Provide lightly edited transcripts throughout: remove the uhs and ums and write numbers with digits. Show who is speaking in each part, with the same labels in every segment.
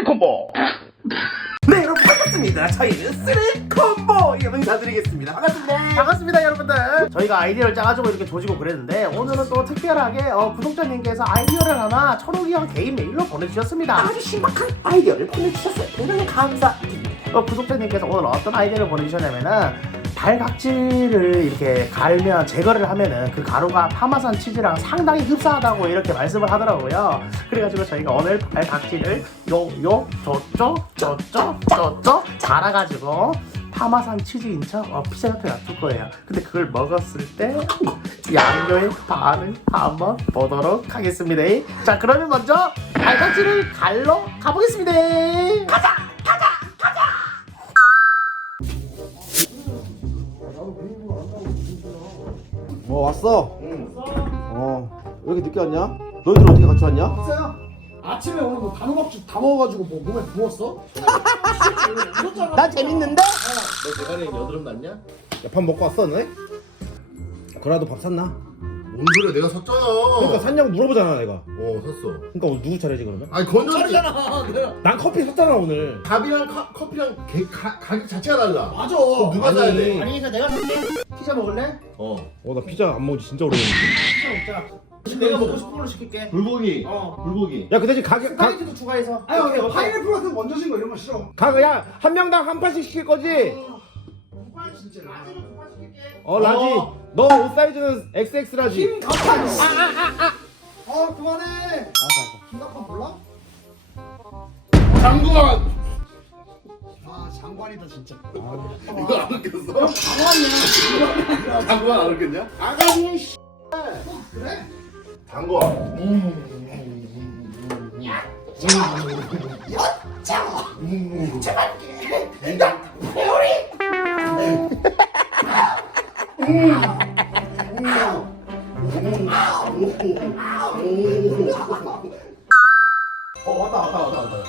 Speaker 1: 콤보.
Speaker 2: 네 여러분 반갑습니다. 저희는 쓰리 콤보 인사드리겠습니다. 반갑습니다 여러분들. 저희가 아이디어를 짜가지고 이렇게 조지고 그랬는데 오늘은 또 특별하게 구독자님께서 아이디어를 하나 초록이 형 개인 메일로 보내주셨습니다. 아주 신박한 아이디어를 보내주셨어요. 대단히 감사드립니다. 구독자님께서 오늘 어떤 아이디어를 보내주셨냐면은 발각질을 이렇게 갈면 제거를 하면은 그 가루가 파마산 치즈랑 상당히 흡사하다고 이렇게 말씀을 하더라고요. 그래가지고 저희가 오늘 발각질을 저쪽 갈아가지고 파마산 치즈인 척 피자 옆에 놔둘 거예요. 근데 그걸 먹었을 때 양념의 반을 한번 보도록 하겠습니다. 자 그러면 먼저 발각질을 갈러 가보겠습니다. 가자!
Speaker 3: 왔어? 응. 왜 이렇게 늦게 왔냐? 너희들 어떻게 같이 왔냐?
Speaker 4: 왔어요? 아침에 오늘 뭐 단호박죽 다 먹어가지고 뭐 몸에 부었어?
Speaker 3: 난 재밌는데?
Speaker 1: 너 대가리에 여드름 났냐?
Speaker 3: 야, 밥 먹고 왔어 너네? 그래도 밥 샀나?
Speaker 1: 뭔 소리야? 내가 샀잖아.
Speaker 3: 그러니까 샀냐고 물어보잖아 내가.
Speaker 1: 샀어.
Speaker 3: 그러니까 오늘 누구 차례지 그러면?
Speaker 1: 아니 건전.
Speaker 3: 난 커피 샀잖아 오늘.
Speaker 1: 밥이랑 커피랑 가격 자체가 달라.
Speaker 4: 맞아.
Speaker 1: 그럼 누가 사야 돼?
Speaker 4: 아니 그러니까 내가 살게. 피자 먹을래?
Speaker 3: 나 피자 안 먹은 지 진짜 오래됐는데.
Speaker 4: 피자 먹자. 내가 먹고 싶은 걸로 시킬게.
Speaker 1: 불고기.
Speaker 4: 어.
Speaker 1: 불고기.
Speaker 3: 야 그 대신 가격
Speaker 4: 스파게티도 추가해서. 아니 파인애플 같은 거 얹어진 거 이런 거 싫어.
Speaker 3: 야한 명당 한 판씩 시킬 거지?
Speaker 4: 진짜.
Speaker 3: 라지. 너 옷 사이즈는 XX라지.
Speaker 4: 김갑판. 그만해.
Speaker 3: 알았어.
Speaker 4: 김갑판 몰라?
Speaker 1: 장관.
Speaker 4: 장관이다 진짜.
Speaker 1: 이거 안 웃겼어?
Speaker 4: 장관이야.
Speaker 1: 장관 안 웃겼냐?
Speaker 4: 아가리 씨. 그래?
Speaker 1: 장관. 왔다.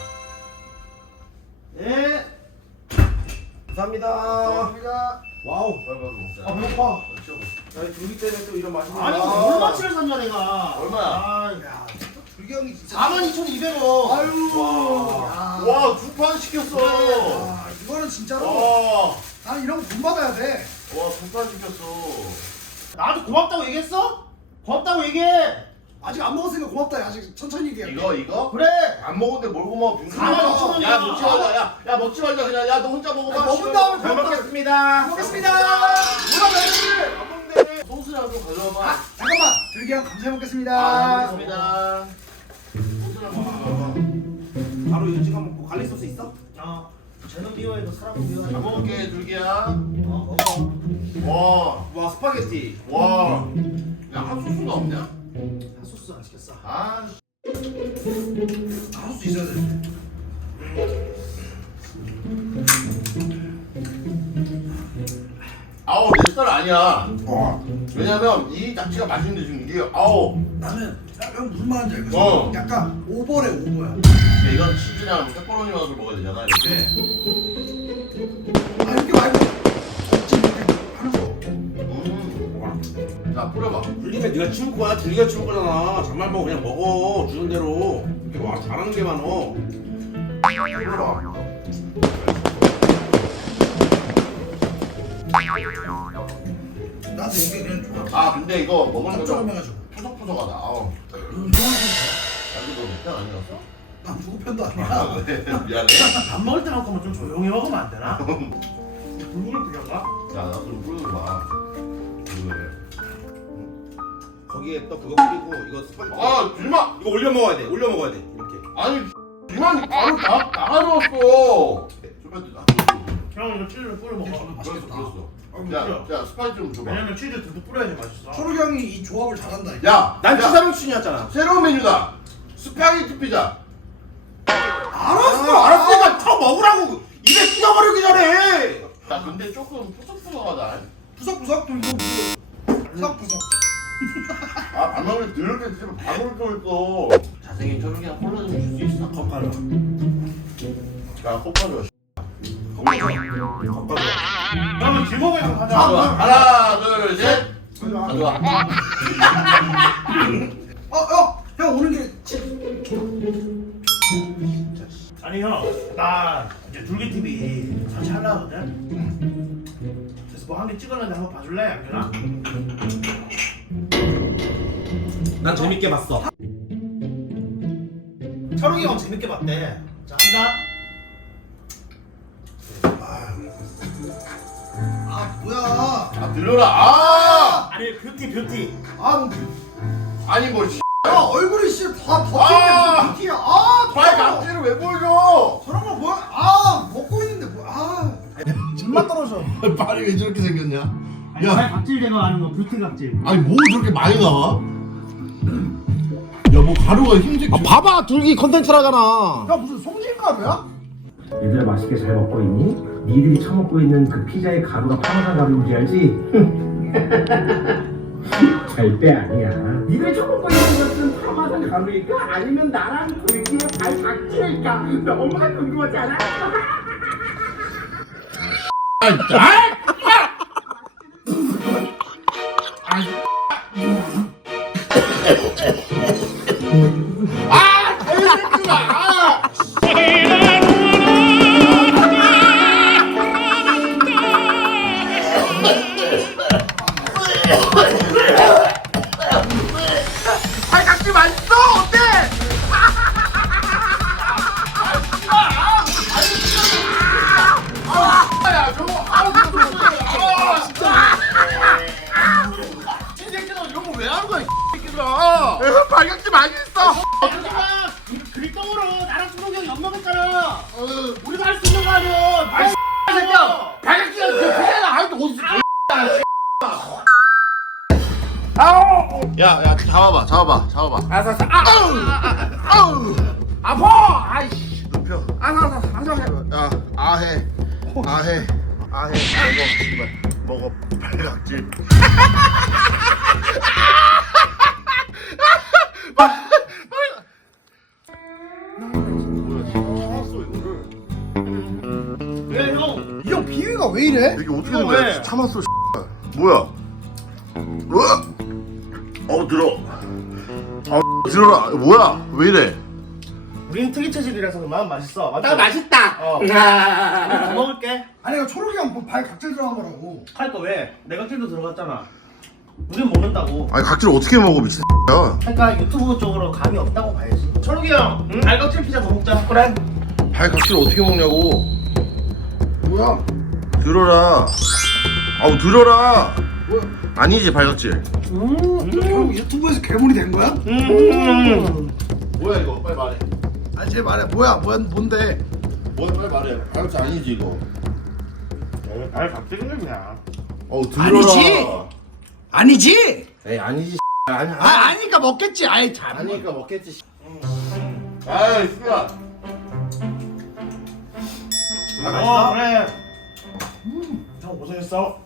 Speaker 3: 예. 감사합니다.
Speaker 4: 감사합니다.
Speaker 3: 와우.
Speaker 4: 배고파.
Speaker 3: 저희 둘기 때문에 또 이런 맛있는
Speaker 4: 아니 얼마치를 샀냐 내가.
Speaker 1: 얼마야?
Speaker 4: 야, 불경이 42,200원. 아유.
Speaker 1: 와, 두 판 시켰어.
Speaker 4: 이거는 진짜로.
Speaker 1: 와,
Speaker 4: 나는 이런 거 돈 받아야 돼.
Speaker 1: 두 판 시켰어.
Speaker 4: 나한테 고맙다고 얘기했어? 고맙다고 얘기해. 아직 안 먹었으니까 고맙다. 아직 천천히 얘기해.
Speaker 1: 이거?
Speaker 4: 그래.
Speaker 1: 안 먹었는데 뭘 고마워.
Speaker 4: 42,000원 이야.
Speaker 1: 야, 먹지 말자. 야, 먹지 말자. 그냥. 야, 너 혼자 먹어봐.
Speaker 4: 먹은 다음에
Speaker 3: 잘
Speaker 4: 고맙다.
Speaker 3: 먹겠습니다.
Speaker 4: 먹겠습니다. 누가 매일
Speaker 1: 안 먹네. 소스랑 좀 가져와봐.
Speaker 4: 잠깐만. 들기랑 감사해 먹겠습니다.
Speaker 1: 감사합니다. 소스랑 먹어봐.
Speaker 3: 바로 이거 찍어 먹고 갈릭 소스 있어?
Speaker 4: 쟤는 미워해도 사람은 미워해.
Speaker 1: 잘 먹을게, 줄기야.
Speaker 4: 먹어.
Speaker 1: 와,
Speaker 3: 와 스파게티.
Speaker 1: 와. 야, 핫소스가 없냐?
Speaker 4: 소스 안 시켰어.
Speaker 1: 아,
Speaker 4: 소스 있어야 돼.
Speaker 1: 아우, 내 스타일 아니야. 왜냐면 이 자체가 맛있는데 지금 이게
Speaker 4: 나는 약간 무슨 말인지 알겠어.
Speaker 1: 어.
Speaker 4: 약간 오버래 오버야.
Speaker 1: 이건 치즈랑 페퍼로니 맛을 먹어야 되잖아, 이렇게.
Speaker 4: 이렇게 말고 이렇게 하는 거.
Speaker 1: 자, 뿌려봐.
Speaker 3: 불리면 네가 치울 거야. 들기가 치울 거잖아. 잔말 먹어 그냥 먹어. 주는 대로. 이렇게 와 잘하는 게 많어.
Speaker 1: 뿌려봐.
Speaker 4: 나도 이게 그냥 좋아.
Speaker 1: 아, 근데 이거 먹으니까 좀
Speaker 4: 짭조름해가지고.
Speaker 1: 푸석푸석하다. 아우. 이거 너 밑에 아니었어?
Speaker 4: 난 누구 편도
Speaker 1: 아,
Speaker 4: 아니야.
Speaker 1: 네. 미안해.
Speaker 4: 밥 먹을 때만큼은 좀 조용히 먹으면 안 되나? 불을 불려가?
Speaker 1: 야, 나 좀 뿌리고 봐. 왜?
Speaker 3: 거기에 또 그거 뿌리고 이거 스파게티.
Speaker 1: 아, 빌마!
Speaker 3: 이거 올려 먹어야 돼. 올려 먹어야 돼. 이렇게.
Speaker 1: 아니, 빌마 바로 다 가져왔어. 좀
Speaker 4: 형 이거 치즈를 뿌려 먹어.
Speaker 1: 그랬어. 야, 스파이스 좀 줘봐.
Speaker 4: 왜냐면 치즈 듬뿍 뿌려야지 맛있어.
Speaker 5: 초록이 형이 이 조합을 잘한다.
Speaker 1: 야,
Speaker 3: 난
Speaker 1: 야,
Speaker 3: 치사랑춘이었잖아.
Speaker 1: 새로운 메뉴다. 스파게티 피자.
Speaker 3: 알았으니까 쳐 먹으라고. 입에 뜯어버리기 전에.
Speaker 1: 야, 근데 조금 푸석푸석하다.
Speaker 5: 부석부석 또 이거 부석부석.
Speaker 1: 아, 밥먹을 더럽게 드시면 밥을 또 있어. 잘생긴 초록이랑 콜라 좀 줄 수 있어? 컵하러. 야, 컵하러.
Speaker 4: 그러면 지목에서 가자.
Speaker 1: 하나, 둘, 셋. 가져와.
Speaker 5: 형 오는 길에
Speaker 2: 아니 형, 나 이제 둘기 TV 같이 하려거든. 그래서 뭐 한 개 찍었는데 한번 봐줄래, 양준아?
Speaker 3: 난 재밌게 봤어.
Speaker 2: 철웅이 형 재밌게 봤대. 자, 한다.
Speaker 5: 아 뭐야?
Speaker 1: 아 들려라. 아
Speaker 2: 아니 뷰티.
Speaker 5: 아
Speaker 1: 아니 뭐
Speaker 5: 야, 얼굴이 씨다
Speaker 1: 아!
Speaker 5: 버티는 뷰티야. 아
Speaker 1: 발 각질을 왜 보여줘?
Speaker 5: 저런 거 뭐야? 아 먹고 있는데 뭐? 아 정말 떨어져.
Speaker 4: 발이 왜 저렇게 생겼냐?
Speaker 2: 야, 각질 제거하는 거 뷰티 각질.
Speaker 4: 아니 뭐 저렇게 많이 나와? 야 뭐 가루가 흰색.
Speaker 2: 봐봐, 둘기 컨텐츠라잖아.
Speaker 5: 야 무슨 송진가루야?
Speaker 6: 얘들아 맛있게 잘 먹고 있니? 니들이 처먹고 있는 그 피자의 가루가 파마산 가루인지 알지? 절대 아니야. 니들이 처먹고 있는 것은 파마산 가루일까? 아니면 나랑 불기의 발 각질일까? 너무나 궁금하지 않아?
Speaker 1: 발각질 많이 했어.
Speaker 2: 하지마. 그립동으로 나랑 준홍이 형 엿먹었잖아. 우리도 할 수 있는 거 아니야. 아이 새끼야.
Speaker 1: 발각질 그 피자가 아직도 어딨어? 야야 잡아봐.
Speaker 2: 알았어. 아파. 아이씨.
Speaker 1: 눕혀. 야 아해. 먹어 발각질.
Speaker 2: 왜 형?
Speaker 5: 이 형 비위가 왜 이래?
Speaker 1: 이게 어떻게
Speaker 2: 이거
Speaker 1: 된 거야?
Speaker 2: 왜?
Speaker 1: 참았어. 뭐야? 들어. 들어라. 뭐야? 왜 이래?
Speaker 2: 우리는 특이 체질이라서 그만 맛있어. 맞지?
Speaker 3: 나 맛있다.
Speaker 2: 더 먹을게.
Speaker 5: 아니 이거 초록이 형발 각질 들어간 거라고.
Speaker 2: 할 거 왜? 내 각질도 들어갔잖아. 우린 먹는다고.
Speaker 1: 아니 각질 어떻게 먹어 미친 X야?
Speaker 2: 그러니까 유튜브 쪽으로 감이 없다고 봐야지. 철욱이 형, 알각질 피자 더 먹자. 그래.
Speaker 1: 발 각질 어떻게 먹냐고?
Speaker 5: 뭐야?
Speaker 1: 들어라. 아우 들어라.
Speaker 5: 뭐야?
Speaker 1: 아니지 발각질.
Speaker 5: 형 유튜브에서 괴물이 된 거야?
Speaker 1: 뭐야 이거? 빨리 말해.
Speaker 5: 아니 제 말해 뭐야 뭔데?
Speaker 1: 뭐야 빨리 말해. 발각질 아니지 이거.
Speaker 2: 발 각질은 그냥.
Speaker 1: 들어라.
Speaker 5: 아니지. 아니지?
Speaker 1: 에이 아니지. 아니
Speaker 5: 아니니까 먹겠지. 아이 참.
Speaker 1: 아니니까 먹겠지. 아이 씨야.
Speaker 2: 그래. 형 고생했어.